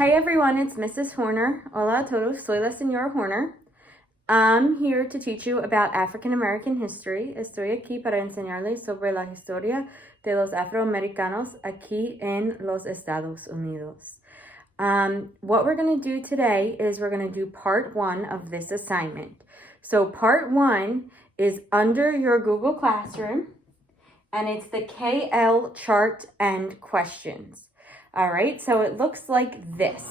Hi everyone, it's Mrs. Horner. Hola a todos, soy la señora Horner. I'm here to teach you about African American history. Estoy aquí para enseñarles sobre la historia de los afroamericanos aquí en los Estados Unidos. What we're going to do today is we're going to do part 1 of this assignment. So part 1 is under your Google Classroom, and it's the KL chart and questions. All right, so it looks like this.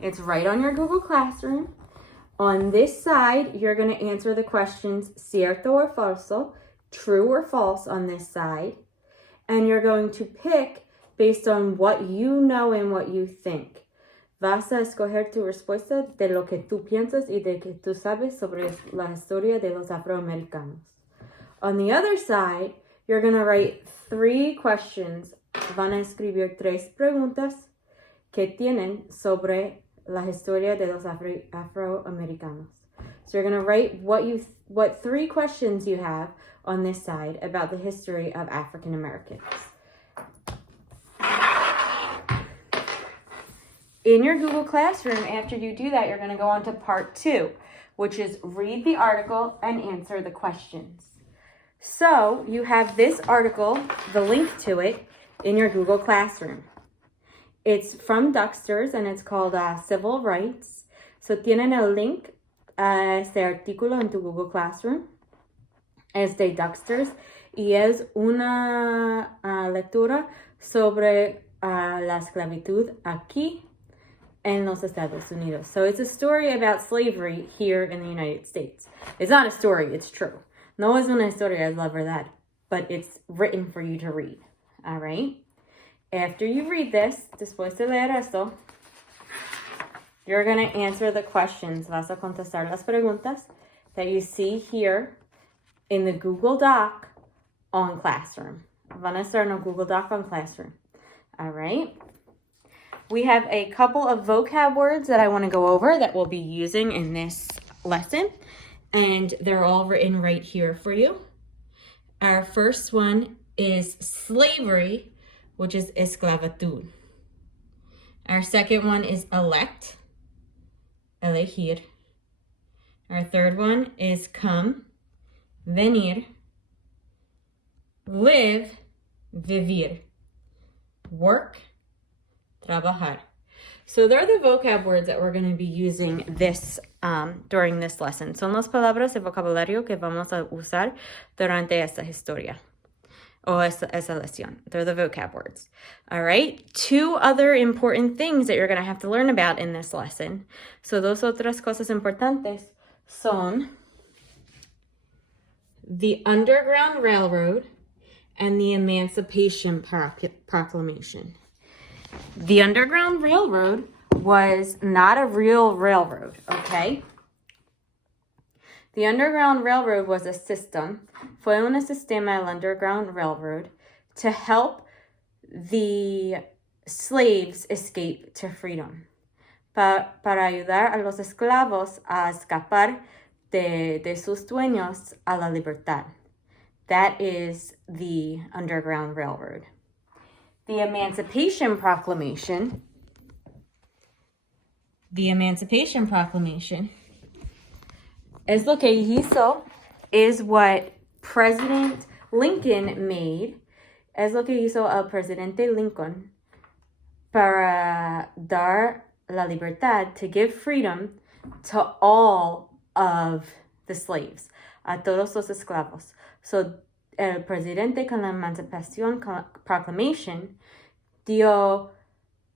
It's right on your Google Classroom. On this side, you're going to answer the questions cierto or falso, true or false on this side. And you're going to pick based on what you know and what you think. Vas a escoger tu respuesta de lo que tú piensas y de que tú sabes sobre la historia de los afroamericanos. On the other side, you're going to write 3 questions. Van a escribir 3 preguntas que tienen sobre la historia de los afroamericanos. So you're going to write what 3 questions you have on this side about the history of African Americans. In your Google Classroom, after you do that, you're going to go on to part 2, which is read the article and answer the questions. So you have this article, the link to it, in your Google Classroom. It's from Ducksters and it's called Civil Rights. So tienen el link a este artículo en tu Google Classroom. Es de Ducksters y es una lectura sobre la esclavitud aquí en los Estados Unidos. So it's a story about slavery here in the United States. It's not a story, it's true. No es una historia, es la verdad, but it's written for you to read. All right? After you read this, después de leer esto, you're going to answer the questions. Vas a contestar las preguntas that you see here in the Google Doc on Classroom. Van a estar en el Google Doc on Classroom. All right? We have a couple of vocab words that I want to go over that we'll be using in this lesson. And they're all written right here for you. Our first one is slavery, which is esclavitud. Our second one is elect, elegir. Our third one is come, venir. Live, vivir. Work, trabajar. So they're the vocab words that we're going to be using during this lesson. Son las palabras de vocabulario que vamos a usar durante esta historia. O esa lección. They're the vocab words. All right. 2 other important things that you're going to have to learn about in this lesson. So dos otras cosas importantes son the Underground Railroad and the Emancipation Proclamation. The Underground Railroad was not a real railroad, okay? The Underground Railroad was a system, fue un sistema del Underground Railroad to help the slaves escape to freedom, para ayudar a los esclavos a escapar de sus dueños a la libertad. That is the Underground Railroad. The Emancipation Proclamation es lo que hizo, is what President Lincoln made, es lo que hizo el Presidente Lincoln para dar la libertad, to give freedom to all of the slaves, a todos los esclavos. So, el presidente con la Emancipation Proclamation dio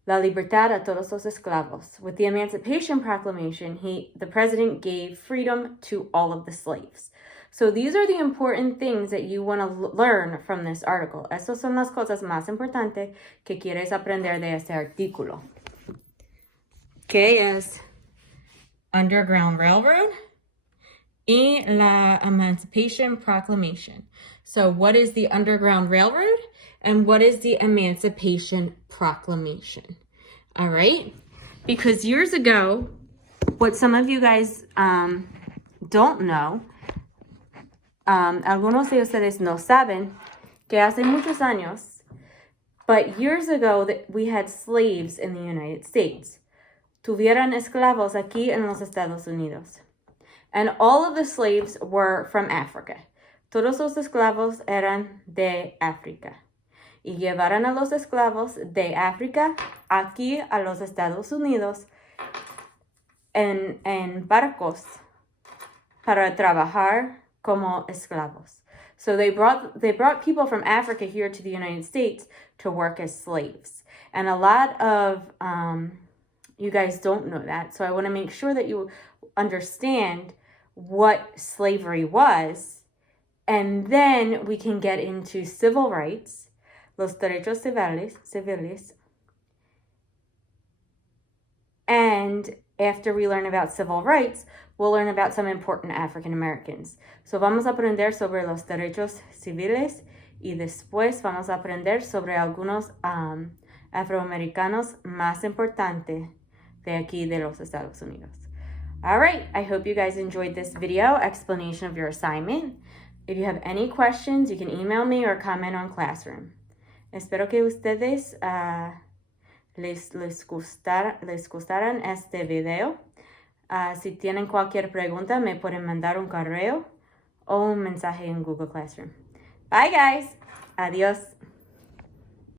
la libertad a todos los esclavos. With the Emancipation Proclamation, the president gave freedom to all of the slaves. So these are the important things that you want to learn from this article. Esas son las cosas más importantes que quieres aprender de este artículo. ¿Qué es Underground Railroad? Y la Emancipation Proclamation. So what is the Underground Railroad and what is the Emancipation Proclamation? All right? Because years ago, what some of you guys don't know, algunos de ustedes no saben, que hace muchos años But years ago, we had slaves in the United States. Tuvieron esclavos aquí en los Estados Unidos. And all of the slaves were from Africa. Todos los esclavos eran de África. Y llevaron a los esclavos de África aquí a los Estados Unidos en barcos para trabajar como esclavos. So they brought people from Africa here to the United States to work as slaves. And a lot of you guys don't know that. So I want to make sure that you understand what slavery was. And then we can get into civil rights, los derechos civiles. And after we learn about civil rights, we'll learn about some important African Americans. So vamos a aprender sobre los derechos civiles y después vamos a aprender sobre algunos afroamericanos más importantes de aquí de los Estados Unidos. All right, I hope you guys enjoyed this video explanation of your assignment. If you have any questions, you can email me or comment on Classroom. Espero que ustedes les gustaran este video. Si tienen cualquier pregunta, me pueden mandar un correo o un mensaje en Google Classroom. Bye, guys. Adiós.